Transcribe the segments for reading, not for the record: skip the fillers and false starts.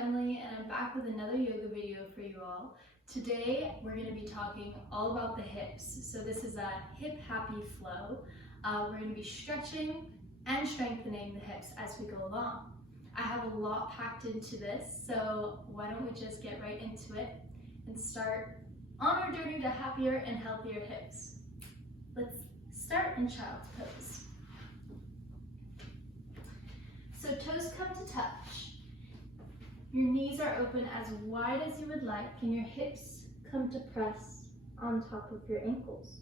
Emily, and I'm back with another yoga video for you all. Today we're going to be talking all about the hips. So this is a hip happy flow. We're going to be stretching and strengthening the hips as we go along. I have a lot packed into this, so why don't we just get right into it and start on our journey to happier and healthier hips. Let's start in child's pose. So toes come to touch. Your knees are open as wide as you would like, and your hips come to press on top of your ankles.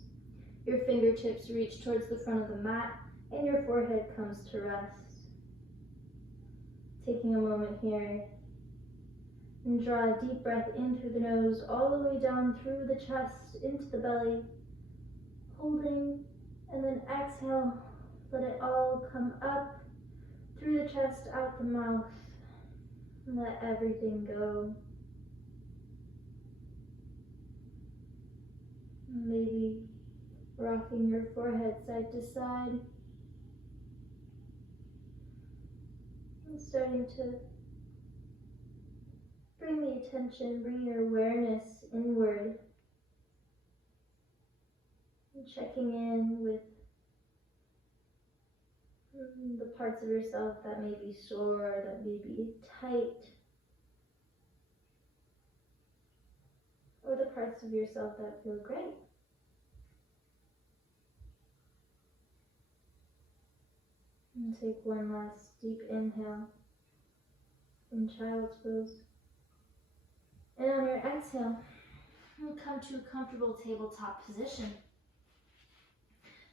Your fingertips reach towards the front of the mat, and your forehead comes to rest. Taking a moment here, and draw a deep breath in through the nose, all the way down through the chest, into the belly, holding, and then exhale, let it all come up, through the chest, out the mouth. Let everything go. Maybe rocking your forehead side to side. And starting to bring the attention, bring your awareness inward. And checking in with the parts of yourself that may be sore, that may be tight, or the parts of yourself that feel great. And take one last deep inhale in child's pose. And on your exhale, we'll come to a comfortable tabletop position.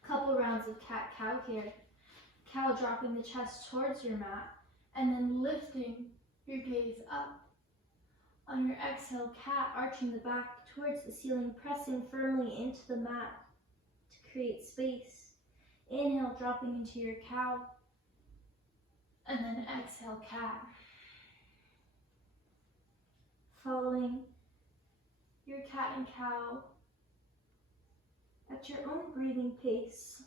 Couple rounds of cat-cow here. Cow dropping the chest towards your mat, and then lifting your gaze up. On your exhale, cat arching the back towards the ceiling, pressing firmly into the mat to create space. Inhale, dropping into your cow, and then exhale, cat. Following your cat and cow at your own breathing pace.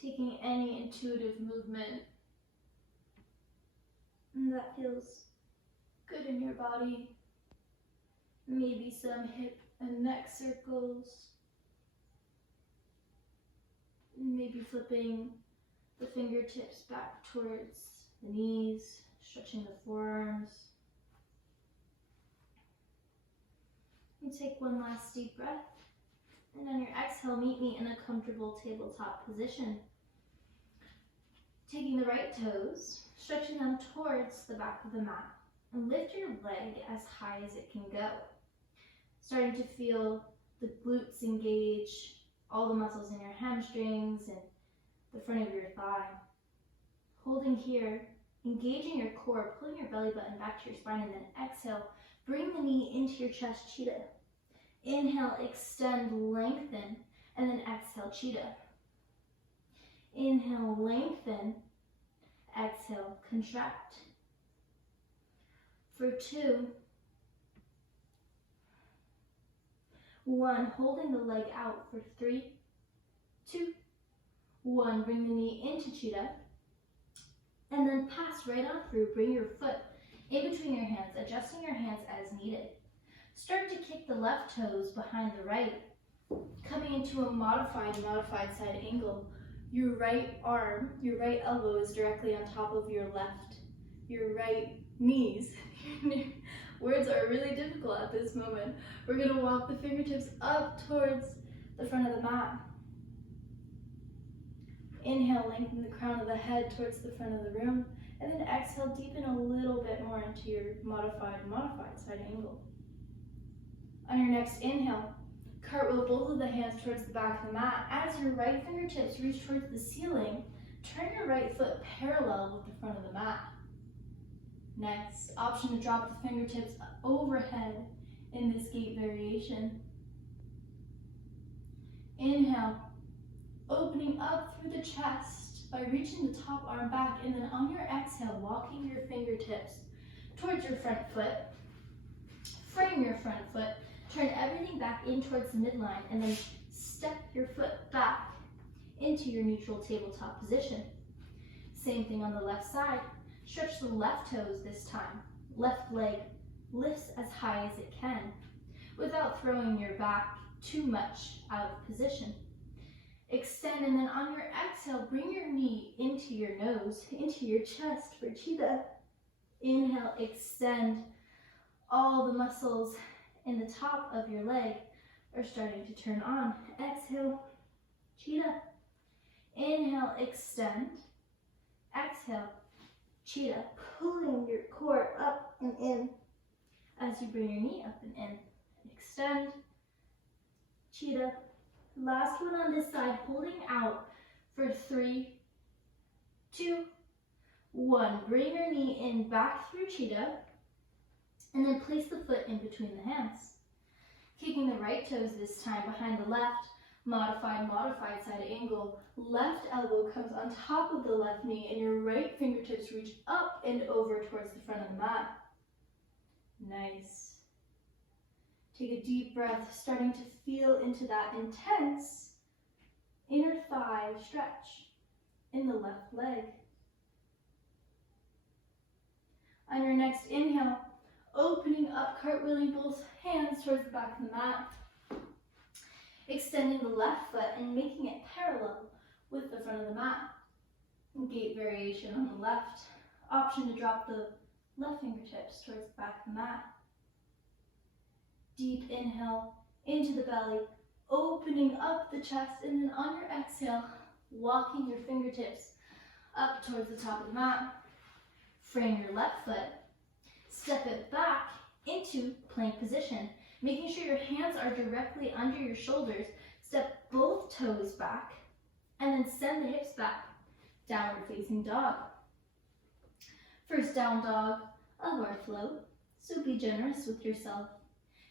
Taking any intuitive movement that feels good in your body. Maybe some hip and neck circles. Maybe flipping the fingertips back towards the knees, stretching the forearms. And take one last deep breath. And on your exhale, meet me in a comfortable tabletop position. Taking the right toes, stretching them towards the back of the mat, and lift your leg as high as it can go. Starting to feel the glutes engage, all the muscles in your hamstrings and the front of your thigh. Holding here, engaging your core, pulling your belly button back to your spine, and then exhale, bring the knee into your chest, cheetah. Inhale, extend, lengthen, and then exhale, cheetah. Inhale, lengthen. Exhale, contract. For 2, 1, holding the leg out for 3, 2, 1, bring the knee into cheetah, and then pass right on through. Bring your foot in between your hands, adjusting your hands as needed. Start to kick the left toes behind the right, coming into a modified side angle. Your right arm, your right elbow is directly on top of your left. Your right knees. Words are really difficult at this moment. We're going to walk the fingertips up towards the front of the mat. Inhale, lengthen the crown of the head towards the front of the room. And then exhale, deepen a little bit more into your modified side angle. On your next inhale, cartwheel both of the hands towards the back of the mat. As your right fingertips reach towards the ceiling, turn your right foot parallel with the front of the mat. Next, option to drop the fingertips overhead in this gate variation. Inhale, opening up through the chest by reaching the top arm back, and then on your exhale, walking your fingertips towards your front foot. Frame your front foot. Turn everything back in towards the midline, and then step your foot back into your neutral tabletop position. Same thing on the left side. Stretch the left toes this time. Left leg lifts as high as it can without throwing your back too much out of position. Extend, and then on your exhale, bring your knee into your nose, into your chest for cheetah. Inhale, extend. All the muscles in the top of your leg are starting to turn on. Exhale, cheetah. Inhale, extend. Exhale, cheetah, pulling your core up and in as you bring your knee up and in. Extend, cheetah. Last one on this side, holding out for 3, 2, 1. Bring your knee in back through cheetah, and then place the foot in between the hands. Kicking the right toes this time behind the left, modified side angle. Left elbow comes on top of the left knee, and your right fingertips reach up and over towards the front of the mat. Nice. Take a deep breath, starting to feel into that intense inner thigh stretch in the left leg. On your next inhale, opening up, cartwheeling both hands towards the back of the mat. Extending the left foot and making it parallel with the front of the mat. Gate variation on the left. Option to drop the left fingertips towards the back of the mat. Deep inhale into the belly, opening up the chest, and then on your exhale, walking your fingertips up towards the top of the mat. Frame your left foot. Step it back into plank position, making sure your hands are directly under your shoulders. Step both toes back, and then send the hips back. Downward facing dog. First down dog of our flow, so be generous with yourself.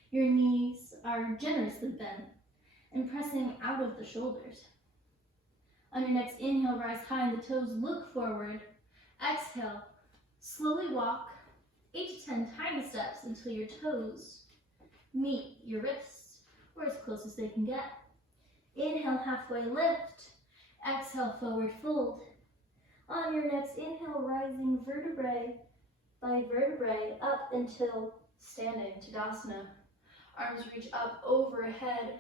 Your knees are generously bent and pressing out of the shoulders. On your next inhale, rise high and the toes look forward. Exhale, slowly walk 8 to 10 tiny steps until your toes meet your wrists, or as close as they can get. Inhale, halfway lift. Exhale, forward fold. On your next inhale, rising vertebrae by vertebrae up until standing Tadasana. Arms reach up overhead.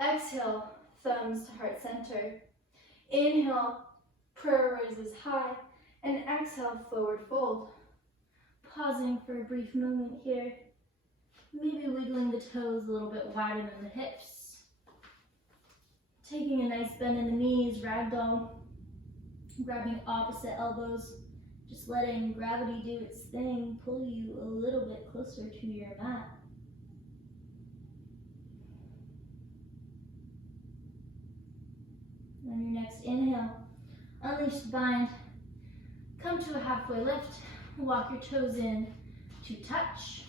Exhale, thumbs to heart center. Inhale, prayer rises high, and exhale, forward fold. Pausing for a brief moment here. Maybe wiggling the toes a little bit wider than the hips. Taking a nice bend in the knees, ragdoll. Grabbing opposite elbows. Just letting gravity do its thing, pull you a little bit closer to your mat. On your next inhale, unleash the bind. Come to a halfway lift. Walk your toes in to touch.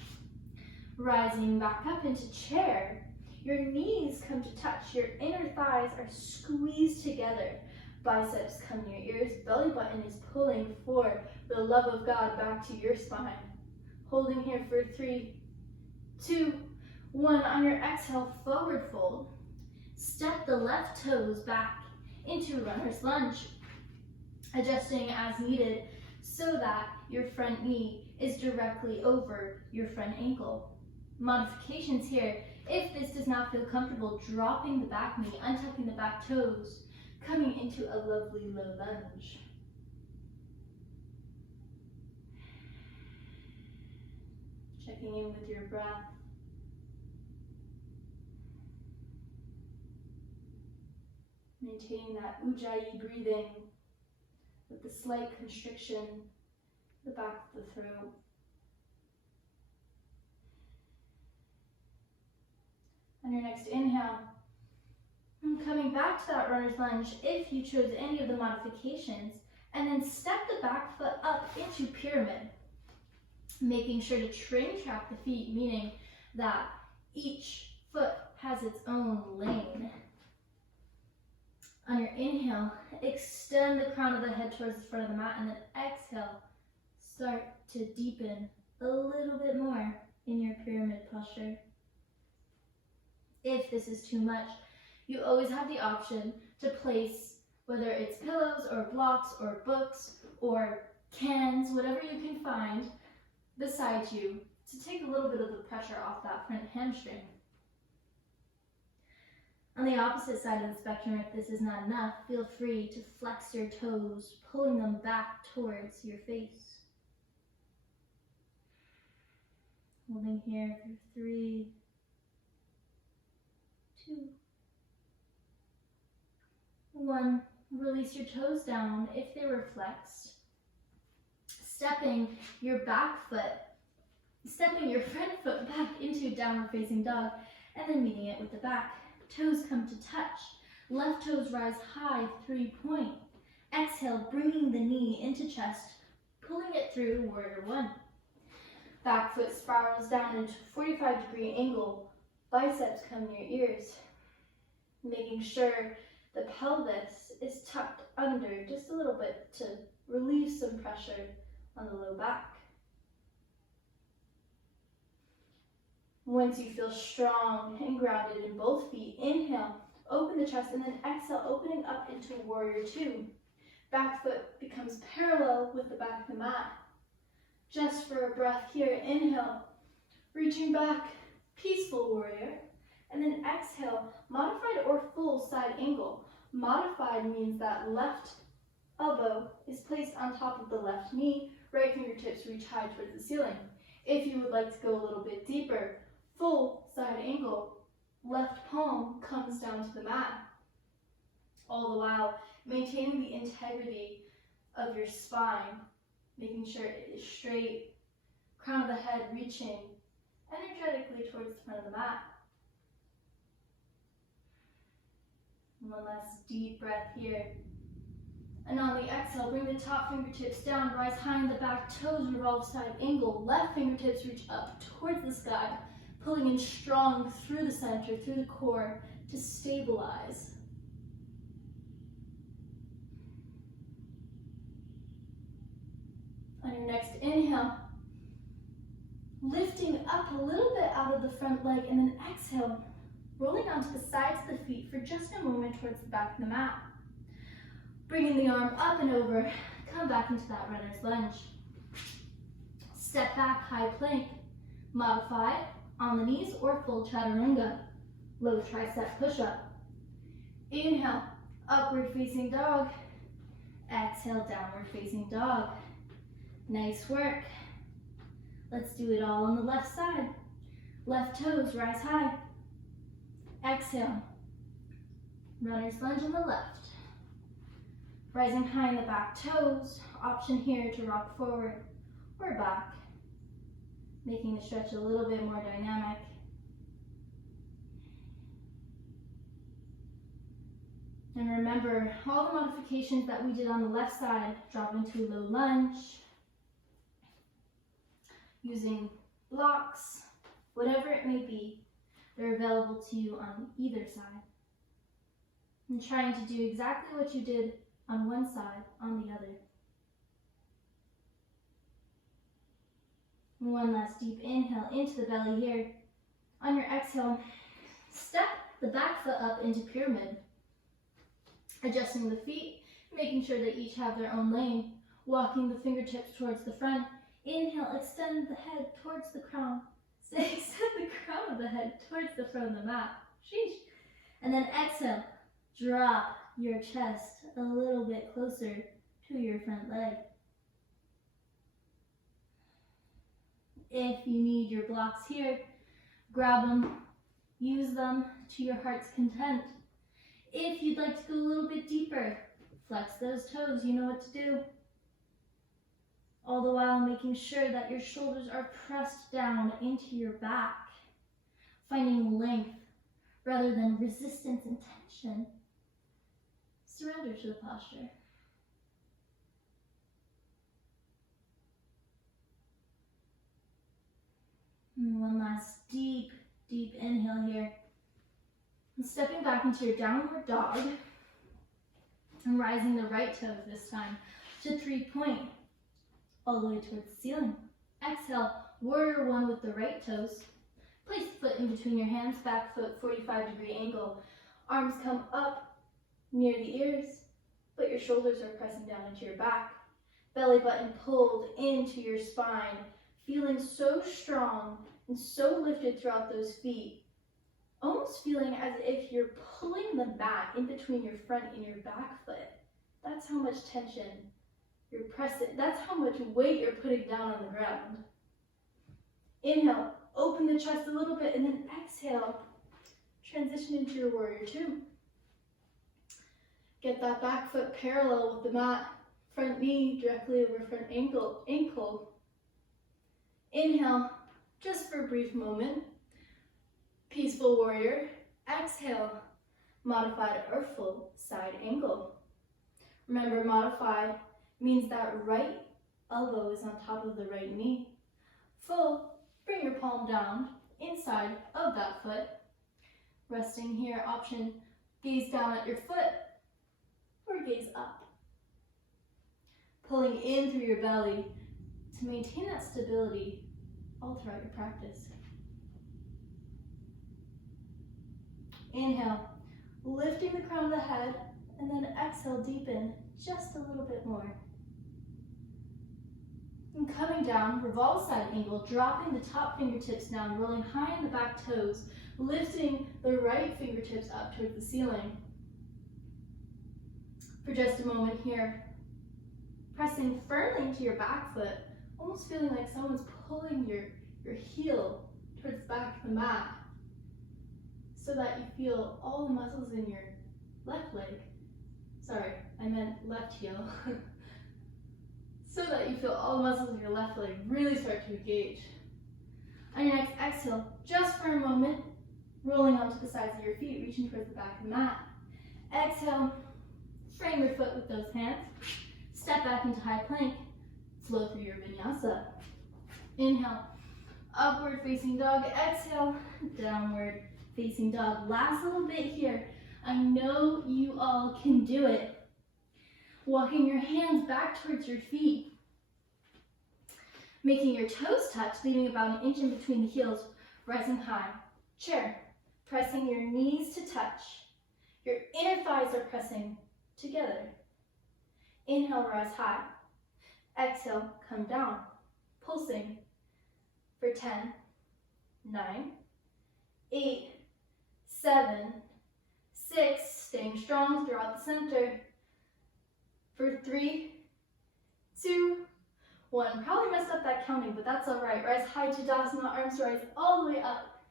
Rising back up into chair. Your knees come to touch. Your inner thighs are squeezed together. Biceps come near ears. Belly button is pulling for the love of God back to your spine. Holding here for 3, 2, 1. On your exhale, forward fold. Step the left toes back into runner's lunge. Adjusting as needed so that your front knee is directly over your front ankle. Modifications here. If this does not feel comfortable, dropping the back knee, untucking the back toes, coming into a lovely low lunge. Checking in with your breath. Maintaining that ujjayi breathing with the slight constriction, the back of the throat. On your next inhale, coming back to that runner's lunge if you chose any of the modifications, and then step the back foot up into pyramid, making sure to train track the feet, meaning that each foot has its own lane. On your inhale, extend the crown of the head towards the front of the mat, and then exhale, start to deepen a little bit more in your pyramid posture. If this is too much, you always have the option to place, whether it's pillows or blocks or books or cans, whatever you can find beside you to take a little bit of the pressure off that front hamstring. On the opposite side of the spectrum, if this is not enough, feel free to flex your toes, pulling them back towards your face. Holding here for 3, 2, 1. Release your toes down if they were flexed. Stepping your front foot back into downward facing dog, and then meeting it with the back. Toes come to touch. Left toes rise high, 3-point. Exhale, bringing the knee into chest, pulling it through warrior 1. Back foot spirals down into a 45-degree angle. Biceps come near ears. Making sure the pelvis is tucked under just a little bit to relieve some pressure on the low back. Once you feel strong and grounded in both feet, inhale, open the chest, and then exhale, opening up into warrior 2. Back foot becomes parallel with the back of the mat. Just for a breath here, inhale, reaching back, peaceful warrior, and then exhale, modified or full side angle. Modified means that left elbow is placed on top of the left knee, right fingertips reach high towards the ceiling. If you would like to go a little bit deeper, full side angle, left palm comes down to the mat. All the while maintaining the integrity of your spine, making sure it is straight, crown of the head reaching energetically towards the front of the mat. One last deep breath here. And on the exhale, bring the top fingertips down, rise high in the back, toes revolve side angle, left fingertips reach up towards the sky, pulling in strong through the center, through the core to stabilize. On your next inhale, lifting up a little bit out of the front leg, and then exhale, rolling onto the sides of the feet for just a moment towards the back of the mat. Bringing the arm up and over, come back into that runner's lunge. Step back, high plank, modify on the knees or full chaturanga, low tricep push-up. Inhale, upward facing dog. Exhale, downward facing dog. Nice work. Let's do it all on the left side. Left toes rise high. Exhale, runner's lunge on the left. Rising high in the back toes, option here to rock forward or back, making the stretch a little bit more dynamic. And remember, all the modifications that we did on the left side, dropping to low lunge, using blocks, whatever it may be, they're available to you on either side. And trying to do exactly what you did on one side, on the other. One last deep inhale into the belly here. On your exhale, step the back foot up into pyramid. Adjusting the feet, making sure they each have their own lane. Walking the fingertips towards the front. Inhale, extend the head towards the crown. Extend the crown of the head towards the front of the mat. Sheesh. And then exhale, drop your chest a little bit closer to your front leg. If you need your blocks here, grab them, use them to your heart's content. If you'd like to go a little bit deeper, flex those toes, you know what to do. All the while making sure that your shoulders are pressed down into your back, finding length rather than resistance and tension. Surrender to the posture. And one last deep, deep inhale here. And stepping back into your downward dog and rising the right toes this time to 3-point, all the way towards the ceiling. Exhale, warrior 1 with the right toes. Place the foot in between your hands, back foot 45-degree angle. Arms come up near the ears, but your shoulders are pressing down into your back. Belly button pulled into your spine, feeling so strong and so lifted throughout those feet. Almost feeling as if you're pulling them back in between your front and your back foot. That's how much tension you're pressing. That's how much weight you're putting down on the ground. Inhale, open the chest a little bit, and then exhale, transition into your warrior two. Get that back foot parallel with the mat, front knee directly over front ankle. Inhale, just for a brief moment. Peaceful warrior. Exhale, modified Earthful side angle. Remember, modified means that right elbow is on top of the right knee. Full, bring your palm down inside of that foot. Resting here, option, gaze down at your foot or gaze up. Pulling in through your belly to maintain that stability all throughout your practice. Inhale, lifting the crown of the head, and then exhale, deepen just a little bit more. And coming down, revolve side angle, dropping the top fingertips down, rolling high in the back toes, lifting the right fingertips up towards the ceiling. For just a moment here, pressing firmly into your back foot, almost feeling like someone's pulling your heel towards the back of the mat, so that you feel all the muscles in your left leg. Sorry, I meant left heel. So that you feel all the muscles in your left leg really start to engage. On your next exhale, just for a moment, rolling onto the sides of your feet, reaching towards the back of the mat. Exhale, frame your foot with those hands. Step back into high plank. Flow through your vinyasa. Inhale, upward facing dog. Exhale, downward facing dog. Last little bit here. I know you all can do it. Walking your hands back towards your feet. Making your toes touch, leaving about an inch in between the heels. Rising high. Chair. Pressing your knees to touch. Your inner thighs are pressing together. Inhale, rise high. Exhale, come down. Pulsing for 10, 9, 8, 7, 6, staying strong throughout the center. For 3, 2, 1. Probably messed up that counting, but that's all right. Rise high to Tadasana, arms rise all the way up.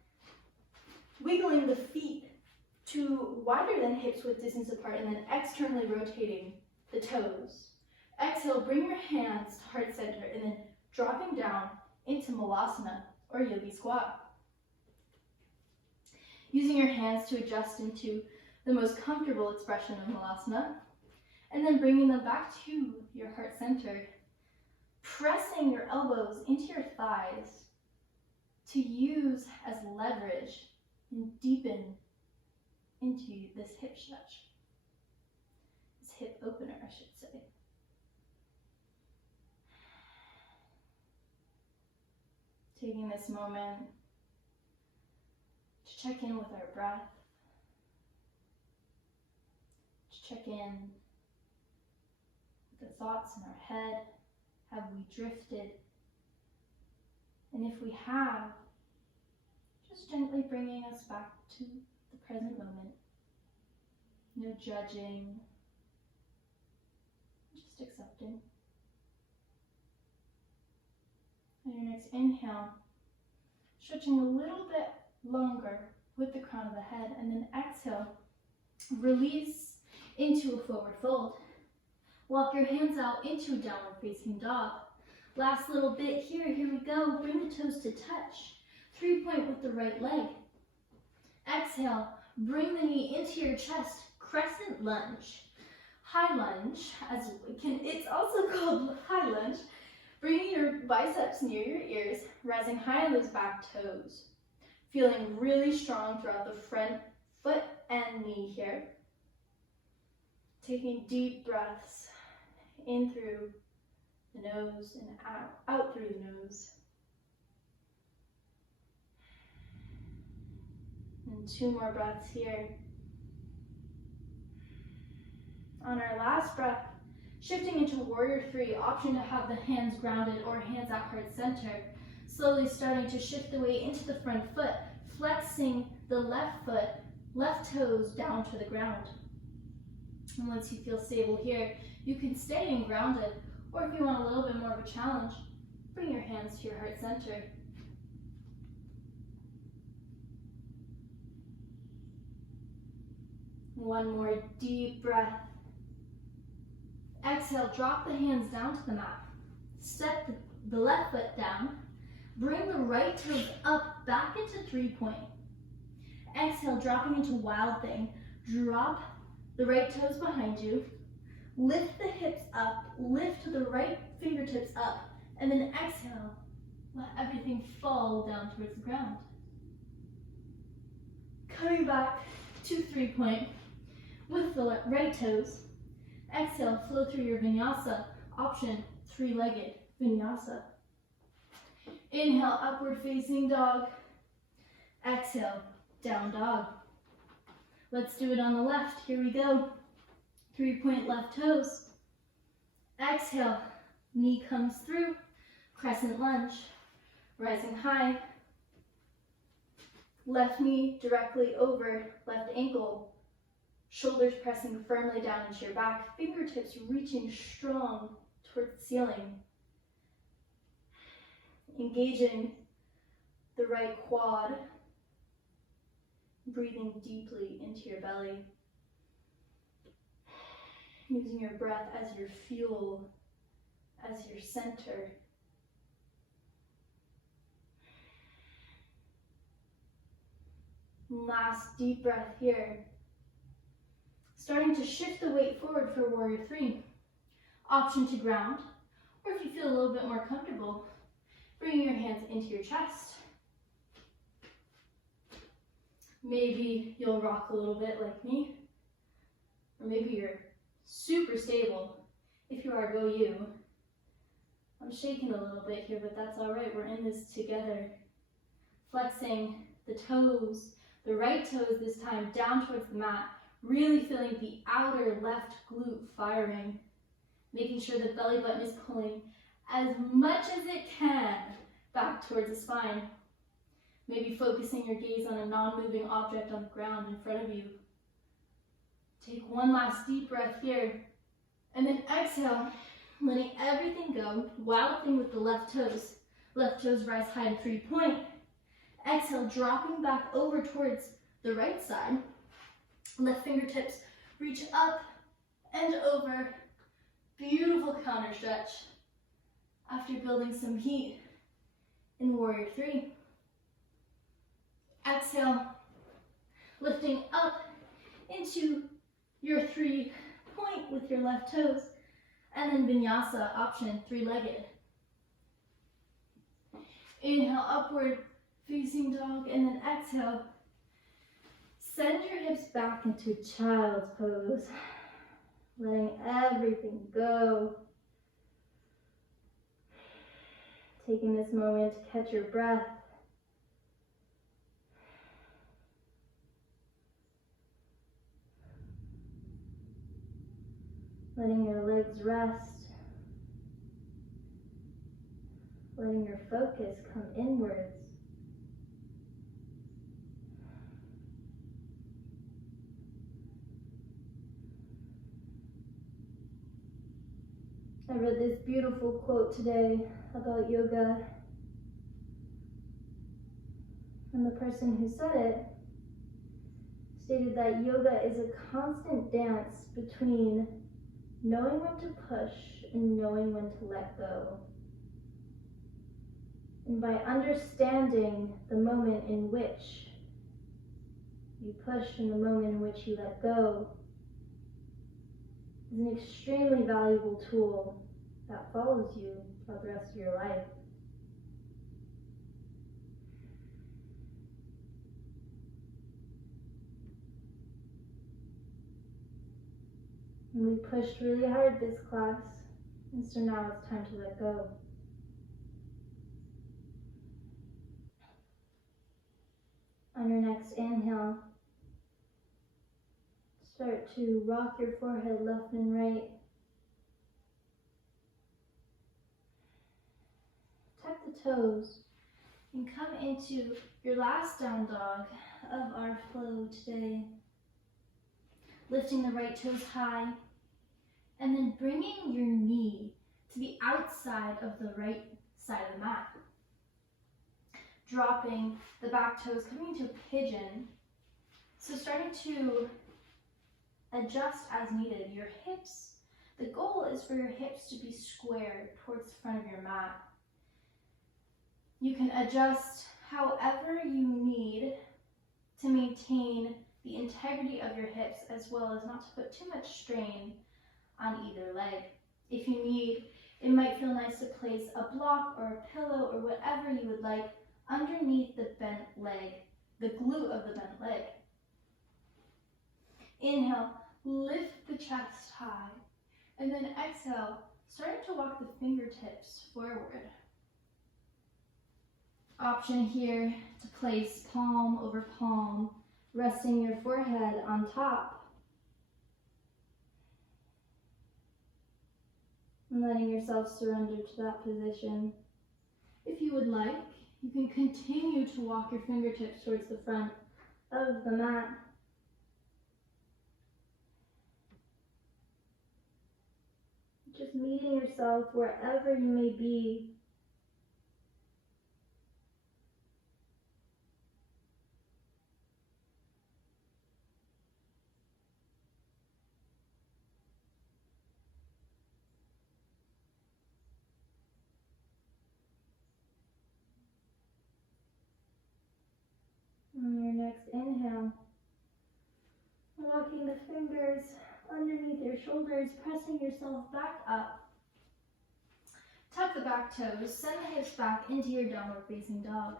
Wiggling the feet to wider than hips with distance apart, and then externally rotating the toes. Exhale, bring your hands to heart center, and then dropping down into Malasana, or Yogi Squat. Using your hands to adjust into the most comfortable expression of Malasana, and then bringing them back to your heart center, pressing your elbows into your thighs to use as leverage and deepen into this hip stretch, this hip opener, I should say. Taking this moment to check in with our breath, to check in with the thoughts in our head. Have we drifted? And if we have, just gently bringing us back to the present moment. No judging, just accepting. On your next inhale, stretching a little bit longer with the crown of the head, and then exhale, release into a forward fold. Walk your hands out into a downward facing dog. Last little bit here we go. Bring the toes to touch. 3-point with the right leg. Exhale, bring the knee into your chest. Crescent lunge. High lunge, it's also called high lunge. Bringing your biceps near your ears, rising high on those back toes. Feeling really strong throughout the front foot and knee here. Taking deep breaths in through the nose and out through the nose. And 2 more breaths here. On our last breath, Shifting into warrior three, option to have the hands grounded or hands at heart center. Slowly starting to shift the weight into the front foot, flexing the left foot, left toes down to the ground. And once you feel stable here, you can stay in grounded, or if you want a little bit more of a challenge, bring your hands to your heart center. One more deep breath. Exhale, drop the hands down to the mat. Step the left foot down. Bring the right toes up, back into 3-point. Exhale, dropping into wild thing. Drop the right toes behind you. Lift the hips up, lift the right fingertips up, and then exhale, let everything fall down towards the ground. Coming back to 3-point with the right toes. Exhale, flow through your vinyasa, option 3-legged vinyasa. Inhale, upward facing dog. Exhale, down dog. Let's do it on the left. Here we go. 3-point left toes. Exhale, knee comes through. Crescent lunge. Rising high. Left knee directly over left ankle. Shoulders pressing firmly down into your back. Fingertips reaching strong towards the ceiling. Engaging the right quad. Breathing deeply into your belly. Using your breath as your fuel, as your center. Last deep breath here. Starting to shift the weight forward for warrior three. Option to ground, or if you feel a little bit more comfortable, bring your hands into your chest. Maybe you'll rock a little bit like me, or maybe you're super stable. If you are, go you. I'm shaking a little bit here, but that's all right. We're in this together. Flexing the toes, the right toes this time down towards the mat, really feeling the outer left glute firing, making sure the belly button is pulling as much as it can back towards the spine. Maybe focusing your gaze on a non-moving object on the ground in front of you. Take one last deep breath here, and then exhale, letting everything go. Wild thing with the left toes. Left toes rise high in 3-point. Exhale, dropping back over towards the right side. Left fingertips reach up and over. Beautiful counter stretch after building some heat in warrior three. Exhale, lifting up into your 3-point with your left toes, and then vinyasa, option 3-legged. Inhale, upward facing dog, and then exhale, send your hips back into child's pose, letting everything go. Taking this moment to catch your breath. Letting your legs rest. Letting your focus come inwards. I read this beautiful quote today about yoga, and the person who said it stated that yoga is a constant dance between knowing when to push and knowing when to let go. And by understanding the moment in which you push and the moment in which you let go is an extremely valuable tool that follows you throughout the rest of your life. And we pushed really hard this class, and so now it's time to let go. On your next inhale, start to rock your forehead left and right. the toes, and come into your last down dog of our flow today. Lifting the right toes high, and then bringing your knee to the outside of the right side of the mat. Dropping the back toes, coming into a pigeon. So starting to adjust as needed. Your hips, the goal is for your hips to be squared towards the front of your mat. You can adjust however you need to maintain the integrity of your hips, as well as not to put too much strain on either leg. If you need, it might feel nice to place a block or a pillow or whatever you would like underneath the bent leg, the glute of the bent leg. Inhale, lift the chest high, and then exhale, starting to walk the fingertips forward. Option here to place palm over palm, resting your forehead on top. And letting yourself surrender to that position. If you would like, you can continue to walk your fingertips towards the front of the mat. Just meeting yourself wherever you may be. On your next inhale, walking the fingers underneath your shoulders, pressing yourself back up. Tuck the back toes, send the hips back into your downward facing dog.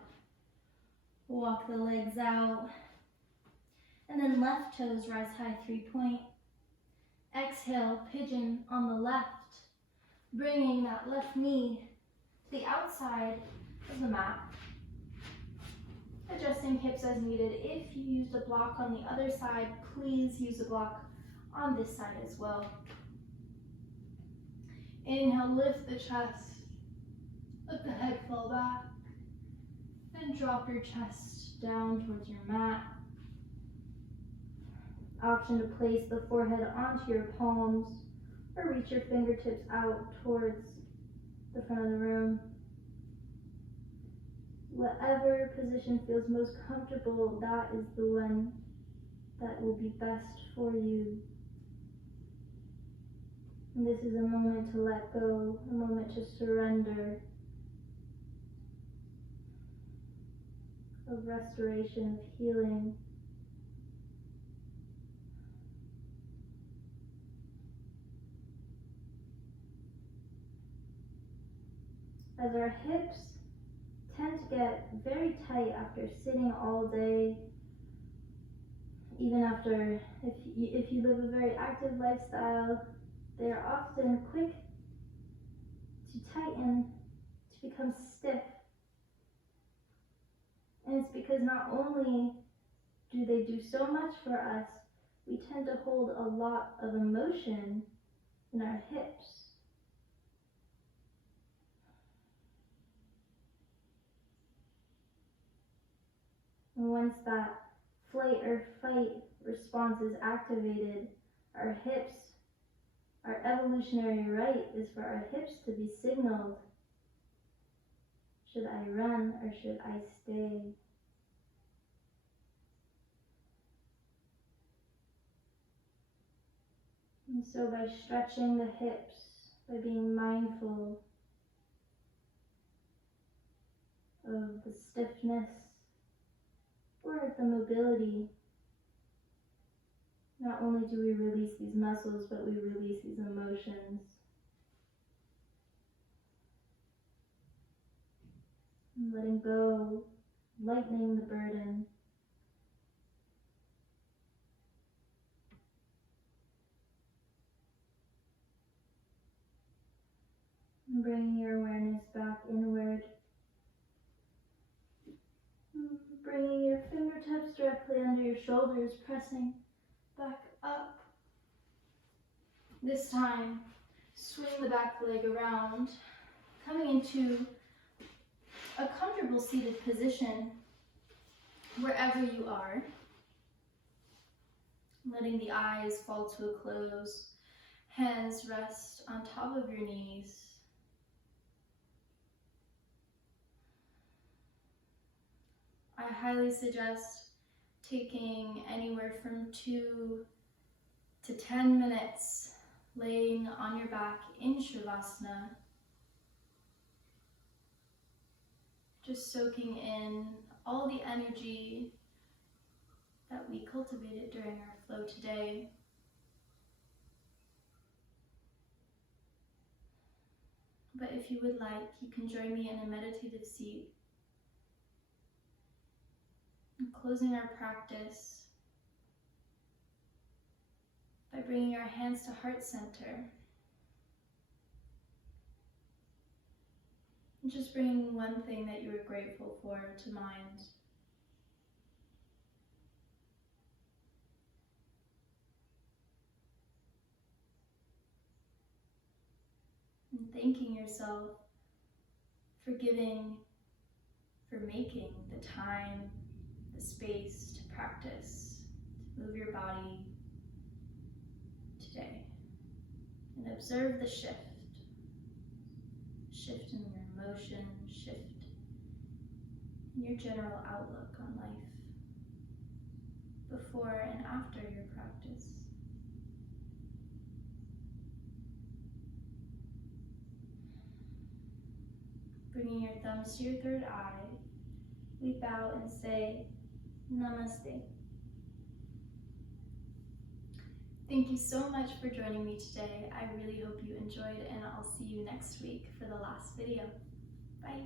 Walk the legs out, and then left toes rise high, 3-point. Exhale, pigeon on the left, bringing that left knee to the outside of the mat. Adjusting hips as needed. If you used a block on the other side, please use a block on this side as well. Inhale, lift the chest, let the head fall back, and drop your chest down towards your mat. Option to place the forehead onto your palms or reach your fingertips out towards the front of the room. Whatever position feels most comfortable, that is the one that will be best for you. And this is a moment to let go, a moment to surrender, of restoration, of healing. As our hips tend to get very tight after sitting all day, even after, if you live a very active lifestyle, they are often quick to tighten, to become stiff. And it's because not only do they do so much for us, we tend to hold a lot of emotion in our hips. And once that flight or fight response is activated, our hips, our evolutionary right is for our hips to be signaled. Should I run or should I stay? And so by stretching the hips, by being mindful of the stiffness or of the mobility, not only do we release these muscles, but we release these emotions. And letting go, lightening the burden. And bringing your awareness back inward. Bringing your fingertips directly under your shoulders, pressing back up. This time, swing the back leg around, coming into a comfortable seated position wherever you are. Letting the eyes fall to a close, hands rest on top of your knees. I highly suggest taking anywhere from 2 to 10 minutes laying on your back in Shavasana, just soaking in all the energy that we cultivated during our flow today. But if you would like, you can join me in a meditative seat, and closing our practice by bringing our hands to heart center. And just bringing one thing that you are grateful for to mind. And thanking yourself for giving, for making the time, the space to practice, to move your body today. And observe the shift. Shift in your emotion, shift in your general outlook on life, before and after your practice. Bringing your thumbs to your third eye, we bow and say, Namaste. Thank you so much for joining me today. I really hope you enjoyed, and I'll see you next week for the last video. Bye.